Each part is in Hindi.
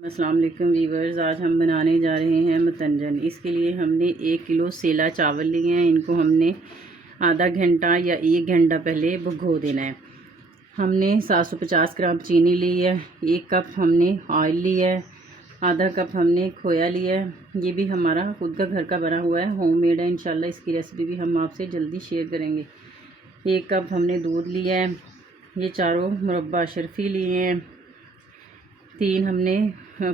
अस्सलाम वालेकुम वीवर्स। आज हम बनाने जा रहे हैं मतंजन। इसके लिए हमने 1 किलो सेला चावल लिए हैं। इनको हमने आधा घंटा या 1 घंटा पहले भिगो देना है। हमने 750 ग्राम चीनी ली है, 1 कप हमने ऑयल लिया है, आधा कप हमने खोया लिया है। ये भी हमारा खुद का घर का बना हुआ है, होममेड है। इंशाल्लाह इसकी रेसिपी भी हम आपसे जल्दी शेयर करेंगे। 1 कप हमने दूध लिया है। ये चारों मुरब्बा शर्फी लिए हैं। 3 हमने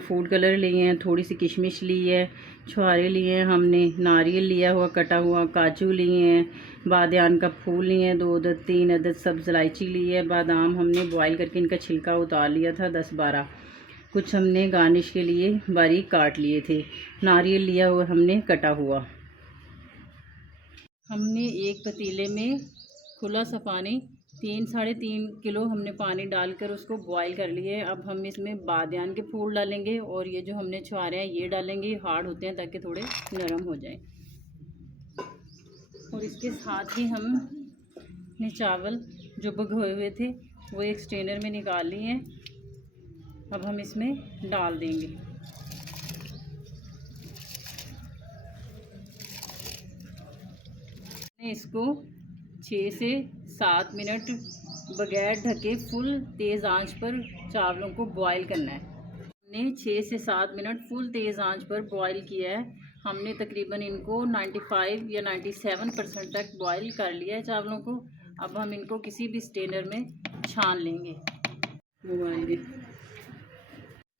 फूड कलर लिए हैं, थोड़ी सी किशमिश ली है, छुहारे लिए हैं, हमने नारियल लिया हुआ कटा हुआ, काजू लिए हैं, बादयान का फूल लिए हैं 2 अदद, 3 अदद सब्ज़ इलायची ली है, बादाम हमने बॉईल करके इनका छिलका उतार लिया था 10-12, कुछ हमने गार्निश के लिए बारीक काट लिए थे, नारियल लिया हुआ हमने कटा हुआ। हमने एक पतीले में खुला सा पानी 3-3.5 किलो हमने पानी डालकर उसको बॉईल कर लिए। अब हम इसमें बादयान के फूल डालेंगे और ये जो हमने छुहारे हैं ये डालेंगे। हार्ड होते हैं ताकि थोड़े नरम हो जाए। और इसके साथ ही हम ने चावल जो भिगोए हुए थे वो एक स्ट्रेनर में निकाल लिए हैं। अब हम इसमें डाल देंगे। इसको 6 से 7 मिनट बगैर ढके फुल तेज़ आंच पर चावलों को बॉईल करना है। हमने 6 से 7 मिनट फुल तेज़ आंच पर बॉईल किया है। हमने तकरीबन इनको 95 या 97% तक बॉईल कर लिया है चावलों को। अब हम इनको किसी भी स्ट्रेनर में छान लेंगे।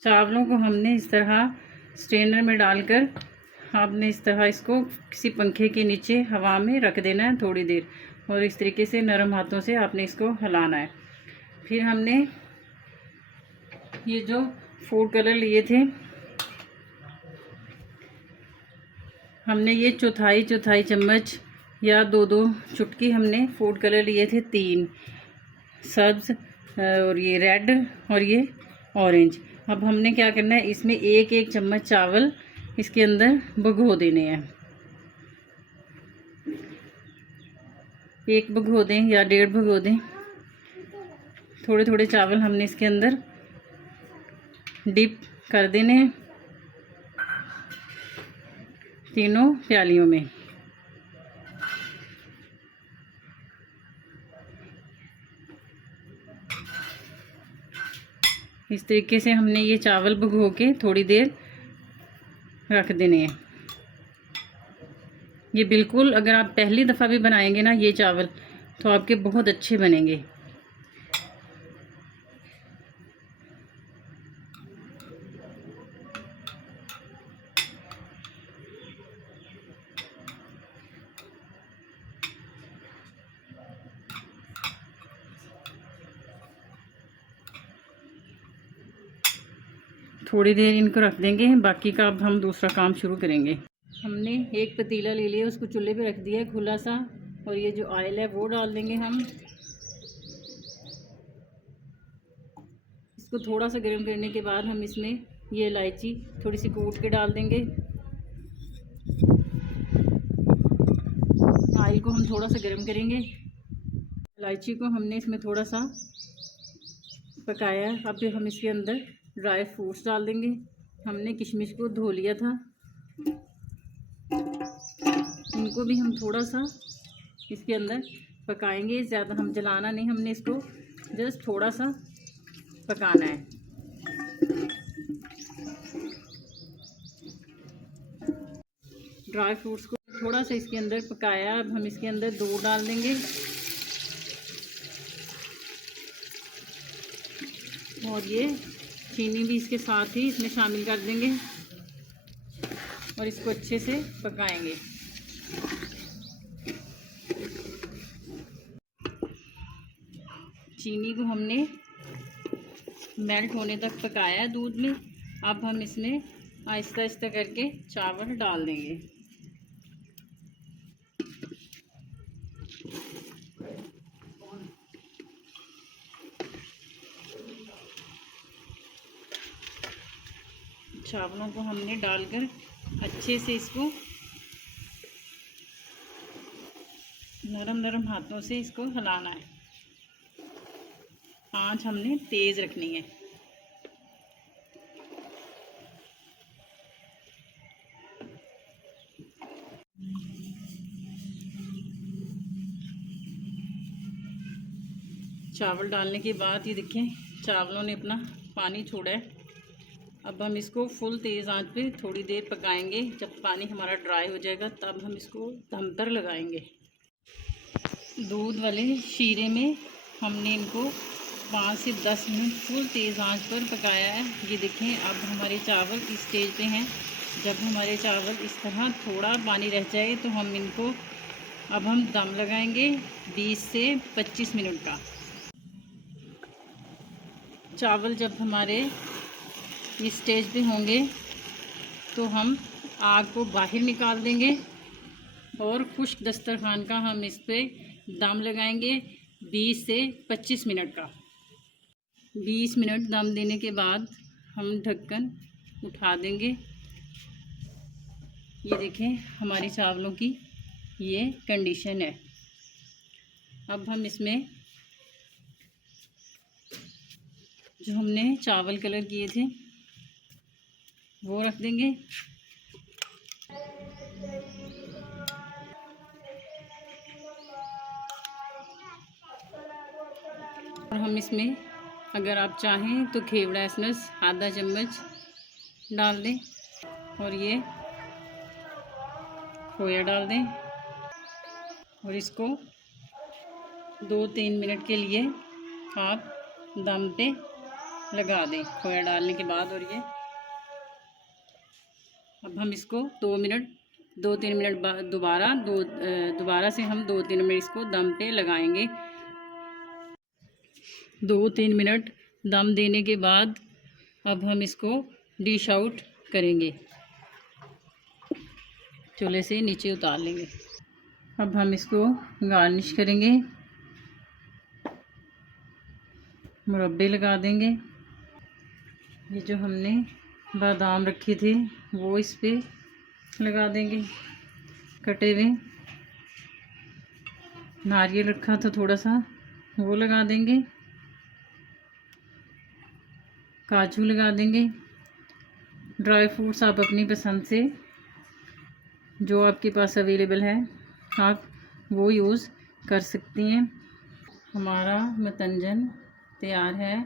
चावलों को हमने इस तरह स्ट्रेनर में डालकर आपने इस तरह इसको किसी पंखे के नीचे हवा में रख देना है थोड़ी देर, और इस तरीके से नरम हाथों से आपने इसको हिलाना है। फिर हमने ये जो फूड कलर लिए थे, हमने ये चौथाई चम्मच या 2-2 चुटकी हमने फूड कलर लिए थे, 3 सब्ज़ और ये रेड और ये ऑरेंज। अब हमने क्या करना है, इसमें 1-1 चम्मच चावल इसके अंदर भिगो देने हैं। 1 भिगो दें या 1.5 भिगो दें। थोड़े थोड़े चावल हमने इसके अंदर डिप कर देने हैं तीनों प्यालियों में। इस तरीके से हमने ये चावल भिगो के थोड़ी देर रख देने हैं। ये बिल्कुल अगर आप पहली दफ़ा भी बनाएंगे ना ये चावल तो आपके बहुत अच्छे बनेंगे। थोड़ी देर इनको रख देंगे, बाकी का अब हम दूसरा काम शुरू करेंगे। हमने एक पतीला ले लिया, उसको चूल्हे पे रख दिया है खुला सा, और ये जो ऑयल है वो डाल देंगे हम। इसको थोड़ा सा गर्म करने के बाद हम इसमें ये इलायची थोड़ी सी कूट के डाल देंगे। ऑयल को हम थोड़ा सा गर्म करेंगे। इलायची को हमने इसमें थोड़ा सा पकाया। अब फिर हम इसके अंदर ड्राई फ्रूट्स डाल देंगे। हमने किशमिश को धो लिया था, इनको भी हम थोड़ा सा इसके अंदर पकाएंगे। ज़्यादा हम जलाना नहीं, हमने इसको जस्ट थोड़ा सा पकाना है। ड्राई फ्रूट्स को थोड़ा सा इसके अंदर पकाया। अब हम इसके अंदर दूध डाल देंगे और ये चीनी भी इसके साथ ही इसमें शामिल कर देंगे और इसको अच्छे से पकाएंगे। चीनी को हमने मेल्ट होने तक पकाया है दूध में। अब हम इसमें आहिस्ता आहिस्ता करके चावल डाल देंगे। चावलों को हमने डालकर अच्छे से इसको नरम नरम हाथों से इसको हिलाना है। आंच हमने तेज़ रखनी है। चावल डालने के बाद ये देखें चावलों ने अपना पानी छोड़ा है। अब हम इसको फुल तेज़ आंच पे थोड़ी देर पकाएंगे। जब पानी हमारा ड्राई हो जाएगा तब हम इसको दम पर लगाएंगे। दूध वाले शीरे में हमने इनको 5 से 10 मिनट फुल तेज़ आंच पर पकाया है। ये देखें अब हमारे चावल इस स्टेज पे हैं। जब हमारे चावल इस तरह थोड़ा पानी रह जाए तो हम इनको अब हम दम लगाएंगे 20 से 25 मिनट का। चावल जब हमारे इस स्टेज पे होंगे तो हम आग को बाहर निकाल देंगे और खुश्क दस्तरखान का हम इस पे दम लगाएंगे 20 से 25 मिनट का। 20 मिनट दम देने के बाद हम ढक्कन उठा देंगे। ये देखें हमारे चावलों की ये कंडीशन है। अब हम इसमें जो हमने चावल कलर किए थे वो रख देंगे। और हम इसमें अगर आप चाहें तो खेवड़ा एसनस आधा चम्मच डाल दें और ये खोया डाल दें और इसको 2-3 मिनट के लिए आप दम पे लगा दें खोया डालने के बाद। और ये अब हम इसको 2-3 मिनट बाद दोबारा से हम 2-3 मिनट इसको दम पे लगाएंगे। 2-3 मिनट दम देने के बाद अब हम इसको डिश आउट करेंगे, चूल्हे से नीचे उतार लेंगे। अब हम इसको गार्निश करेंगे, मुरब्बे लगा देंगे। ये जो हमने बादाम रखे थे वो इस पे लगा देंगे, कटे हुए नारियल रखा था थोड़ा सा वो लगा देंगे, काजू लगा देंगे। ड्राई फ्रूट्स आप अपनी पसंद से जो आपके पास अवेलेबल है आप वो यूज़ कर सकती हैं। हमारा मतंजन तैयार है।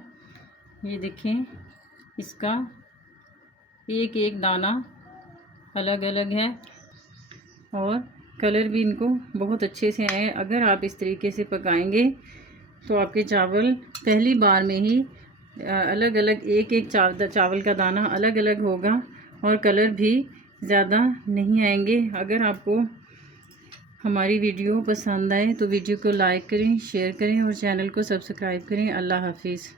ये देखें इसका एक एक दाना अलग अलग है और कलर भी इनको बहुत अच्छे से आए। अगर आप इस तरीके से पकाएंगे तो आपके चावल पहली बार में ही अलग अलग एक एक चावल का दाना अलग अलग होगा और कलर भी ज़्यादा नहीं आएंगे। अगर आपको हमारी वीडियो पसंद आए तो वीडियो को लाइक करें, शेयर करें और चैनल को सब्सक्राइब करें। अल्लाह हाफिज़।